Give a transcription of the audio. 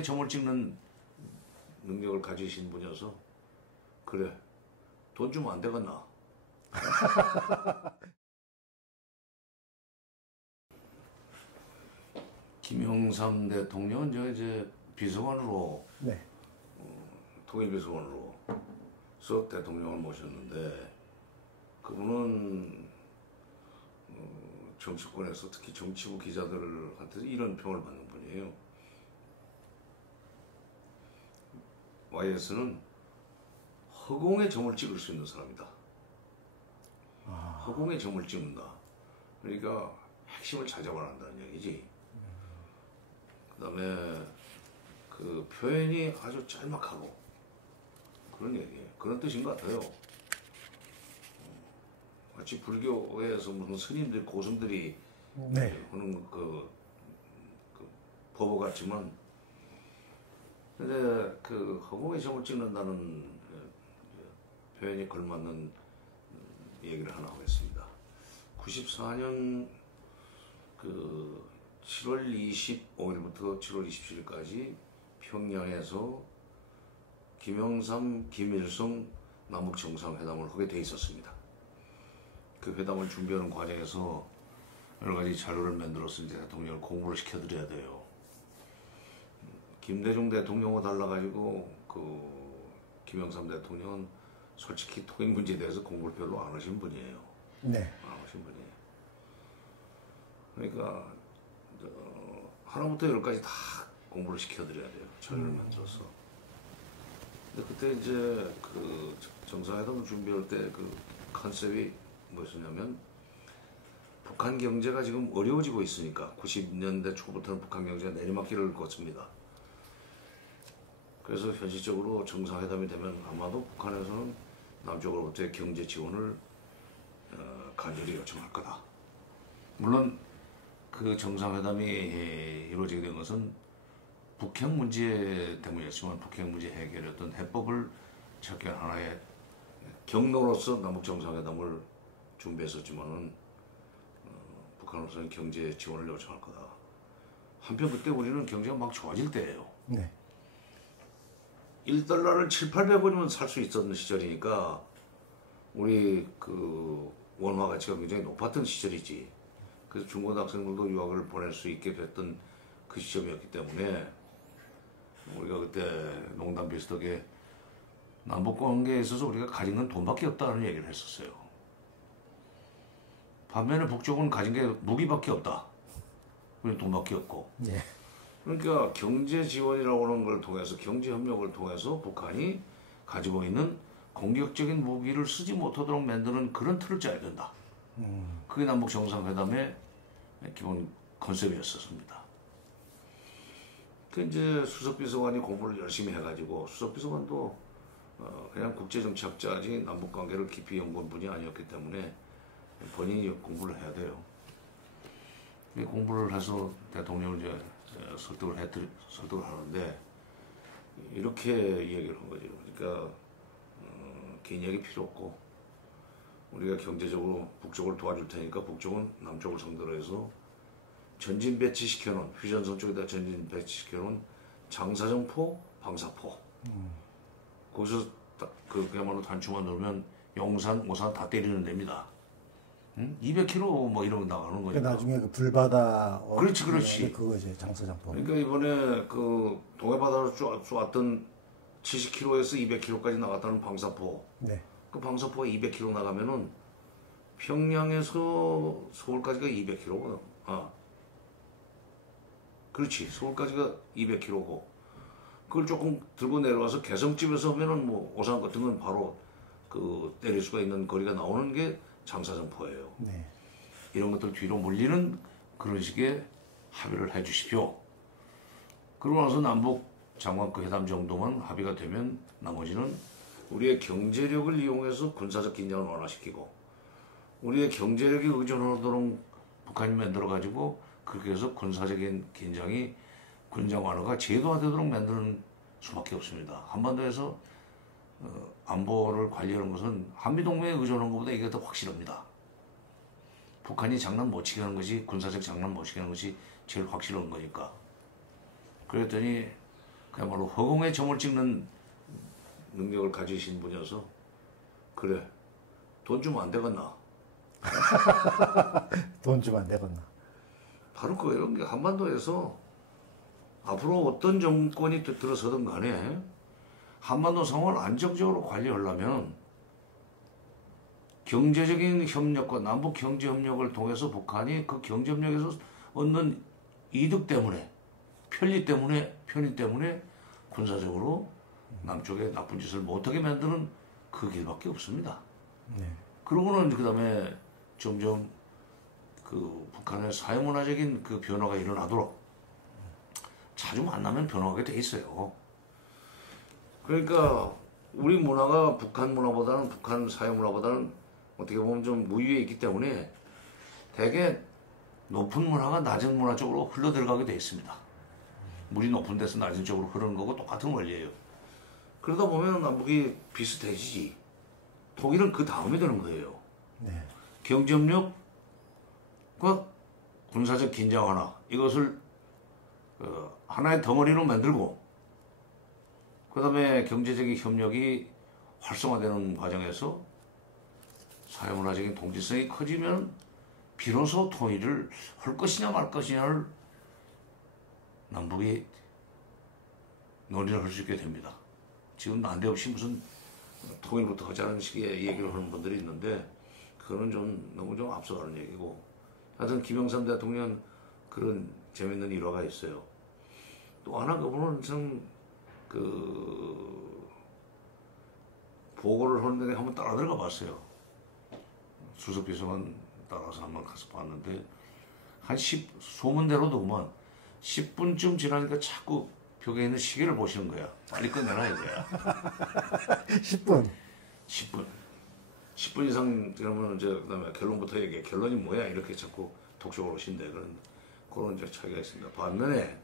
허공에 점을 찍는 능력을 가지신 분이어서 그래 돈 주면 안 되겠나. 김영삼 대통령은 저 이제 비서관으로 네. 통일비서관으로서 대통령을 모셨는데 그분은 정치권에서 특히 정치부 기자들한테 이런 평을 받는 분이에요. YS는 허공에 점을 찍을 수 있는 사람이다. 허공에 점을 찍는다. 그러니까 핵심을 찾아봐야 한다는 얘기지. 그 다음에 그 표현이 아주 짤막하고 그런 얘기예요. 그런 뜻인 것 같아요. 마치 불교에서 무슨 스님들, 고승들이 네. 하는 그 법어 같지만 근데 그 허공에 점을 찍는다는 표현이 걸맞는 얘기를 하나 하겠습니다. 94년 그 7월 25일부터 7월 27일까지 평양에서 김영삼, 김일성 남북 정상회담을 하게 돼 있었습니다. 그 회담을 준비하는 과정에서 여러 가지 자료를 만들어서 이제 대통령을 공부를 시켜드려야 돼요. 김대중 대통령과 달라가지고 그 김영삼 대통령은 솔직히 통일 문제에 대해서 공부를 별로 안 하신 분이에요. 네. 안 하신 분이에요. 그러니까 하나부터 열까지 다 공부를 시켜드려야 돼요. 자료를 만들어서. 근데 그때 이제 그 정상회담을 준비할 때 그 컨셉이 무엇이냐면 북한 경제가 지금 어려워지고 있으니까 90년대 초부터는 북한 경제가 내리막길을 걷습니다. 그래서 현실적으로 정상회담이 되면 아마도 북한에서는 남쪽으로부터의 경제 지원을 간절히 요청할 거다. 물론 그 정상회담이 이루어지게 된 것은 북핵 문제 때문이었지만 북핵 문제 해결의 어떤 해법을 찾기 위한 하나의 경로로서 남북 정상회담을 준비했었지만은 북한으로서는 경제 지원을 요청할 거다. 한편 그때 우리는 경제가 막 좋아질 때예요. 네. 1달러를 700~800원이면 살 수 있었던 시절이니까 우리 그 원화 가치가 굉장히 높았던 시절이지. 그래서 중고등학생들도 유학을 보낼 수 있게 됐던 그 시점이었기 때문에 우리가 그때 농담 비슷하게 남북관계에 있어서 우리가 가진 건 돈밖에 없다는 얘기를 했었어요. 반면에 북쪽은 가진 게 무기밖에 없다. 우리는 돈밖에 없고. 네. 그러니까 경제 지원이라고 하는 걸 통해서 경제 협력을 통해서 북한이 가지고 있는 공격적인 무기를 쓰지 못하도록 만드는 그런 틀을 짜야 된다. 그게 남북 정상회담의 기본 컨셉이었었습니다. 그 이제 수석비서관이 공부를 열심히 해가지고 수석비서관도 그냥 국제정치학자지 남북 관계를 깊이 연구한 분이 아니었기 때문에 본인이 공부를 해야 돼요. 공부를 해서 대통령을 이제 설득을 하는데 이렇게 얘기를 한 거죠. 그러니까 긴 얘기 필요 없고 우리가 경제적으로 북쪽을 도와줄 테니까 북쪽은 남쪽을 상대로 해서 전진 배치시켜놓은 휴전선 쪽에다 전진 배치시켜놓은 장사정포, 방사포 거기서 그야말로 단추만 누르면 용산, 오산 다 때리는 데입니다. 200km 뭐 이러면 나가는 거니까. 나중에 그 불바다. 그렇지. 그거 이제 장사장포. 그러니까 이번에 그 동해바다로 쏘았던 70km에서 200km까지 나갔다는 방사포. 네. 그 방사포가 200km 나가면은 평양에서 서울까지가 200km거든. 그렇지. 서울까지가 200km고. 그걸 조금 들고 내려와서 개성집에서 하면은 뭐 오산 같은 건 바로 그 때릴 수가 있는 거리가 나오는 게 장사정포예요. 네. 이런 것들 뒤로 물리는 그런 식의 합의를 해 주십시오. 그러고 나서 남북 장관급 회담 정도만 합의가 되면 나머지는 우리의 경제력을 이용해서 군사적 긴장을 완화시키고 우리의 경제력이 의존하도록 북한이 만들어가지고 그렇게 해서 군사적인 긴장이 군장 완화가 제도화되도록 만드는 수밖에 없습니다. 한반도에서 안보를 관리하는 것은 한미동맹에 의존하는 것보다 이게 더 확실합니다. 북한이 장난 못 치게 하는 것이 군사적 장난 못 치게 하는 것이 제일 확실한 거니까. 그랬더니 그야말로 허공에 점을 찍는 능력을 가지신 분이어서 그래 돈 주면 안 되겠나. 돈 주면 안 되겠나. 바로 그런 게 한반도에서 앞으로 어떤 정권이 들어서든 간에 한반도 상황을 안정적으로 관리하려면 경제적인 협력과 남북 경제 협력을 통해서 북한이 그 경제 협력에서 얻는 이득 때문에 편리 때문에 군사적으로 남쪽에 나쁜 짓을 못하게 만드는 그 길밖에 없습니다. 네. 그러고는 그다음에 점점 그 북한의 사회문화적인 그 변화가 일어나도록 자주 만나면 변화하게 돼 있어요. 그러니까 우리 문화가 북한 문화보다는 북한 사회 문화보다는 어떻게 보면 좀 무위에 있기 때문에 대개 높은 문화가 낮은 문화 쪽으로 흘러 들어가게 돼 있습니다. 물이 높은 데서 낮은 쪽으로 흐르는 거고 똑같은 원리예요. 그러다 보면 남북이 비슷해지지. 독일은 그 다음에 되는 거예요. 네. 경제협력과 군사적 긴장 완화 이것을 하나의 덩어리로 만들고 그 다음에 경제적인 협력이 활성화되는 과정에서 사회문화적인 동질성이 커지면 비로소 통일을 할 것이냐 말 것이냐를 남북이 논의를 할 수 있게 됩니다. 지금 난데없이 무슨 통일부터 하자는 식의 얘기를 하는 분들이 있는데 그거는 좀 너무 좀 앞서가는 얘기고 하여튼 김영삼 대통령 그런 재밌는 일화가 있어요. 또 하나 그분은 참 그 보고를 하는데 한번 따라 들어가 봤어요. 수석 비서관 따라서 한번 가서 봤는데 소문대로도만 10분쯤 지나니까 자꾸 벽에 있는 시계를 보시는 거야. 빨리 끝내라 이거야. 10분. 10분 이상 지나면 이제 그다음에 결론부터 얘기해. 결론이 뭐야? 이렇게 자꾸 독촉을 오신대. 그런 이제 차이가 있습니다. 반면에